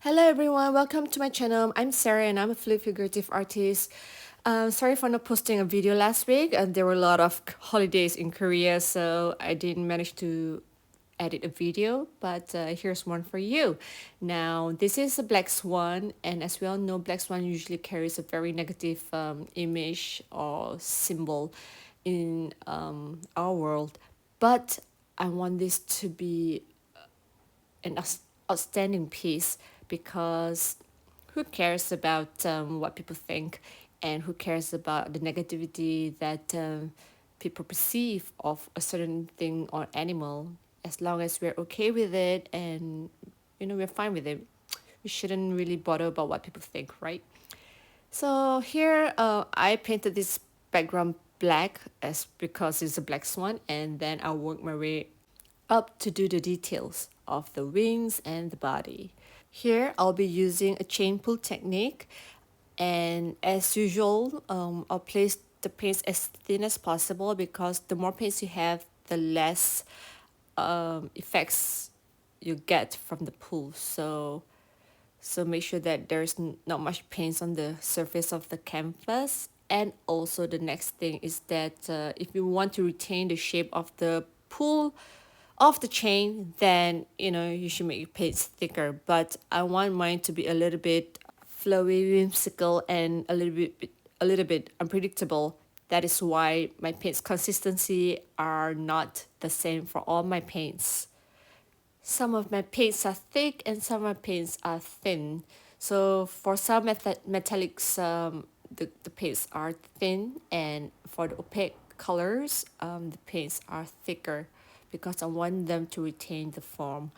Hello everyone, welcome to my channel. I'm Sarah and I'm a fluid figurative artist. Sorry for not posting a video last week. There were a lot of holidays in Korea, so I didn't manage to edit a video, but here's one for you. Now, this is a black swan, and as we all know, black swan usually carries a very negative image or symbol in our world. But I want this to be an outstanding piece because who cares about what people think, and who cares about the negativity that people perceive of a certain thing or animal, as long as we're okay with it and we're fine with it. We shouldn't really bother about what people think, right? So here I painted this background black as because it's a black swan, and then I'll work my way up to do the details of the wings and the body. Here I'll be using a chain pull technique, and as usual I'll place the paints as thin as possible because the more paints you have, the less effects you get from the pull. So make sure that there's not much paints on the surface of the canvas. And also the next thing is that if you want to retain the shape of the pull of the chain, then you should make your paints thicker. But I want mine to be a little bit flowy, whimsical, and a little bit unpredictable. That is why my paints consistency are not the same for all my paints. Some of my paints are thick and some of my paints are thin. So for some metallics, the paints are thin, and for the opaque colors, the paints are thicker because I want them to retain the form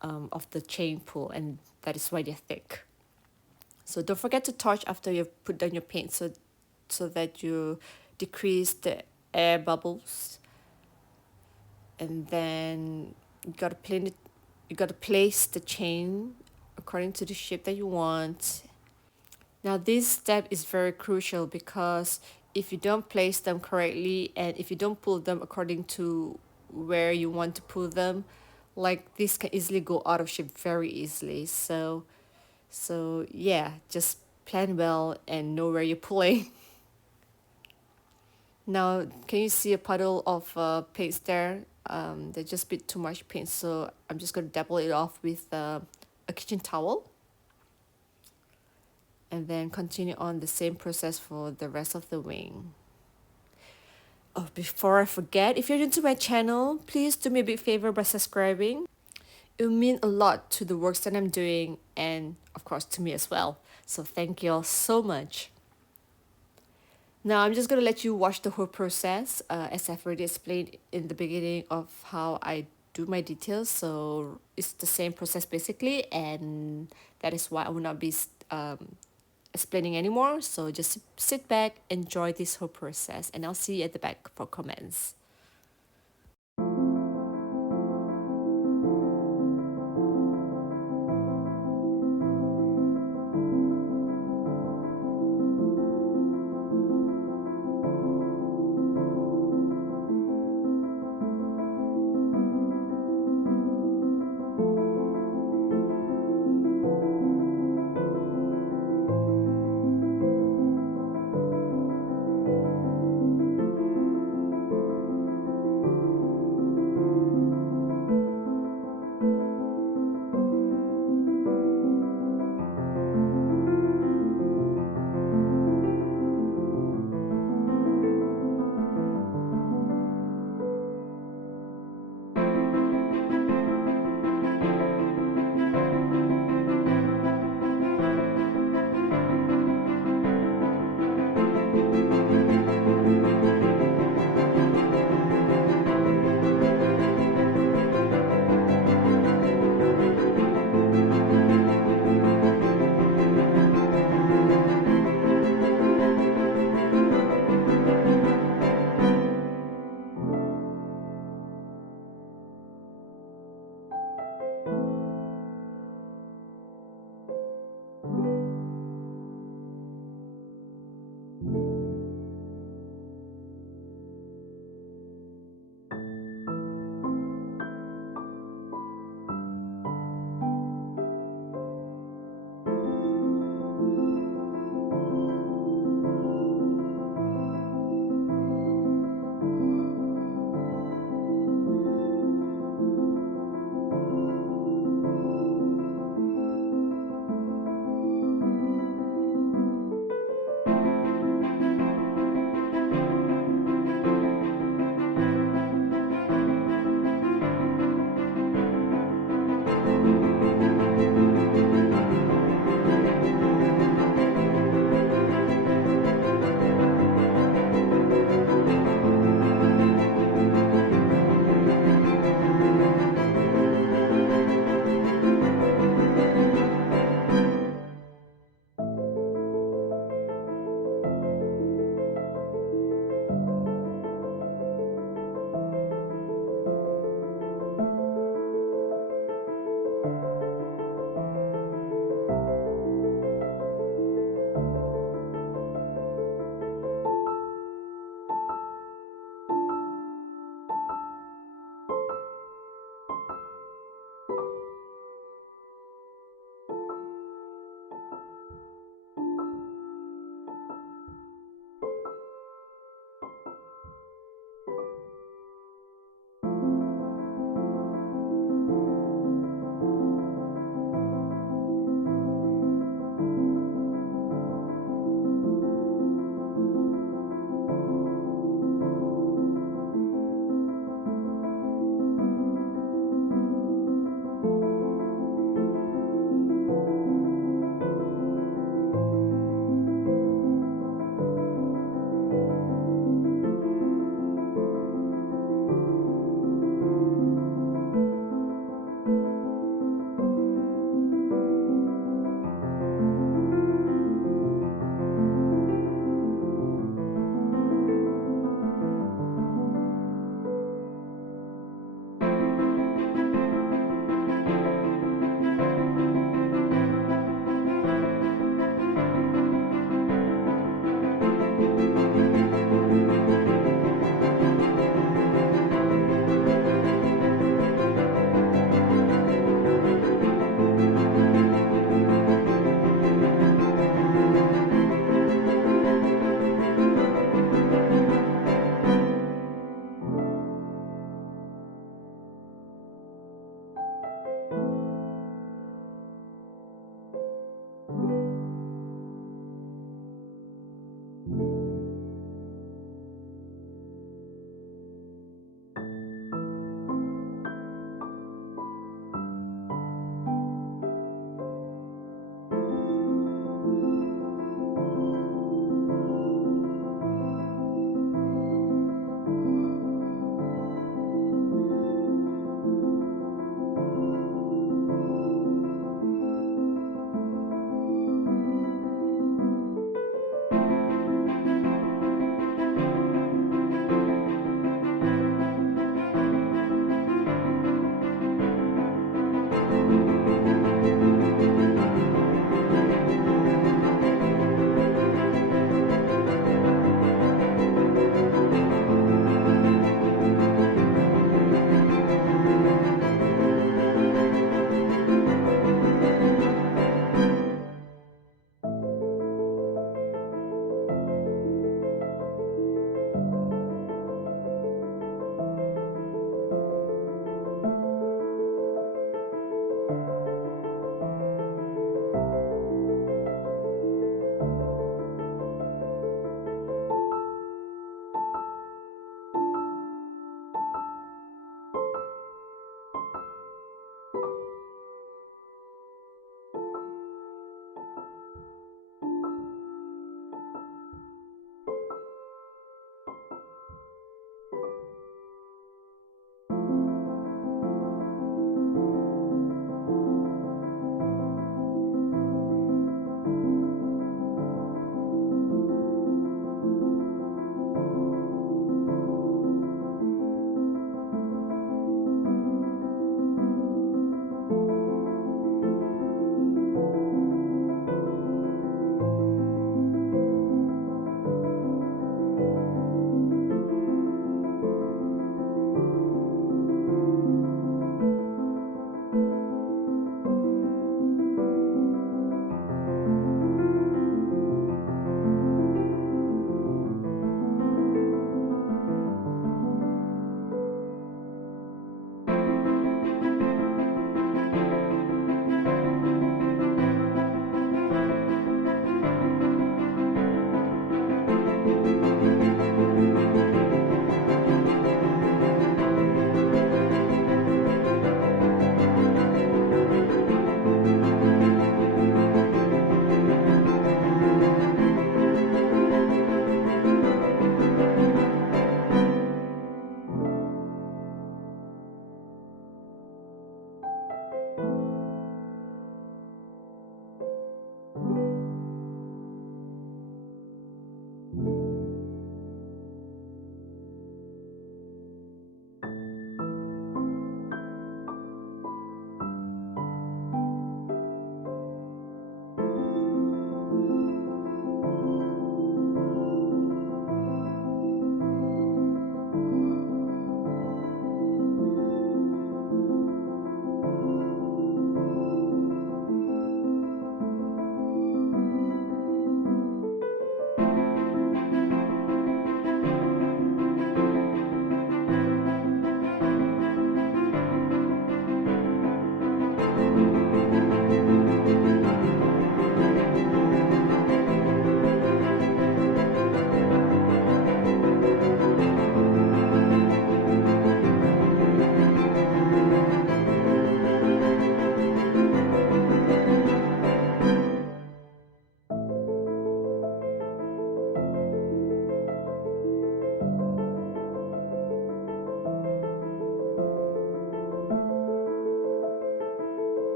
of the chain pull, and that is why they're thick. So don't forget to torch after you've put down your paint, so that you decrease the air bubbles. And then you gotta plan it, you gotta place the chain according to the shape that you want. Now this step is very crucial because if you don't place them correctly and if you don't pull them according to where you want to pull them, like this can easily go out of shape very easily. So yeah, just plan well and know where you're pulling. Now, can you see a puddle of paste there? There's just a bit too much paint, so I'm just going to dabble it off with a kitchen towel, and then continue on the same process for the rest of the wing. Oh, before I forget, if you're new to my channel, please do me a big favor by subscribing. It will mean a lot to the works that I'm doing, and of course to me as well. So thank you all so much. Now I'm just gonna let you watch the whole process, as I've already explained in the beginning of how I do my details. So it's the same process basically, and that is why I will not be explaining anymore. So just sit back, enjoy this whole process, and I'll see you at the back for comments.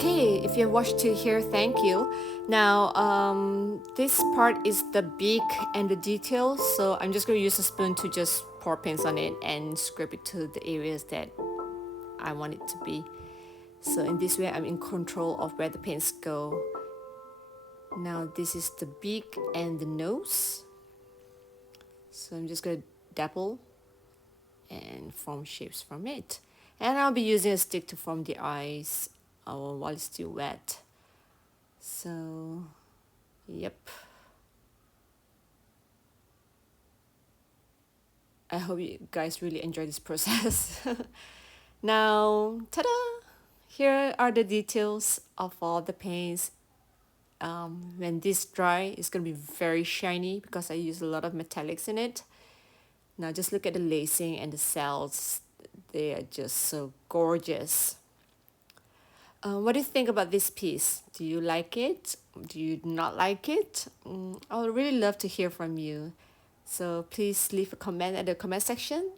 Okay, if you watched to here, thank you. Now, this part is the beak and the details, so I'm just going to use a spoon to just pour paints on it and scrape it to the areas that I want it to be. So in this way, I'm in control of where the paints go. Now this is the beak and the nose. So I'm just going to dabble and form shapes from it. And I'll be using a stick to form the eyes while it's still wet. So, yep. I hope you guys really enjoy this process. Now, ta-da! Here are the details of all the paints. When this dry, it's going to be very shiny because I use a lot of metallics in it. Now just look at the lacing and the cells. They are just so gorgeous. What do you think about this piece? Do you like it? Do you not like it? I would really love to hear from you. So please leave a comment at the comment section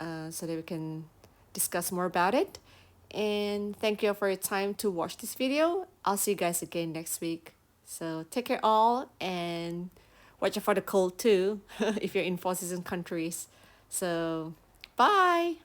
so that we can discuss more about it. And thank you for your time to watch this video. I'll see you guys again next week. So take care all and watch out for the cold too if you're in 4 season countries. So bye.